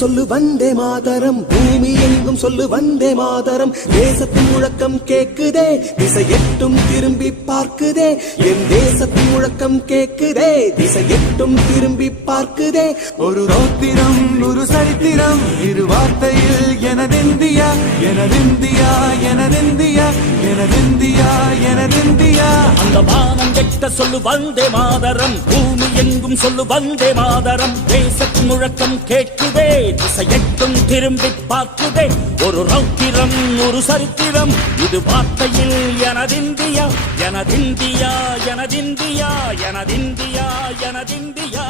சொல்லு வந்தே மாதரம், பூமி எங்கும் சொல்லு வந்தே மாதரம். தேசத்தின் முழக்கம் கேக்குதே, திசை எட்டும் திரும்பி பார்க்குதே. என் தேசத்தின் முழக்கம் கேக்குதே, திசை எட்டும் திரும்பி பார்க்குதே. ஒரு ரௌத்திரம் ஒரு சரித்திரம், இரு வார்த்தையில் எனதிந்தியா எனதிந்தியா எனதிந்தியா எனதிந்தியா எனதிந்தியா. அந்த வானம் எட்ட சொல்லு வந்தே மாதரம், பூமி எங்கும் சொல்லு வந்தே மாதரம். தேசத்தின் முழக்கம் கேட்குதே, திசை எட்டும் திரும்பி பார்க்குதே. ஒரு ரௌத்திரம் ஒரு சரித்திரம், இது வார்த்தையில் எனதிந்தியா எனதிந்தியா எனதிந்தியா எனதிந்தியா எனதிந்தியா.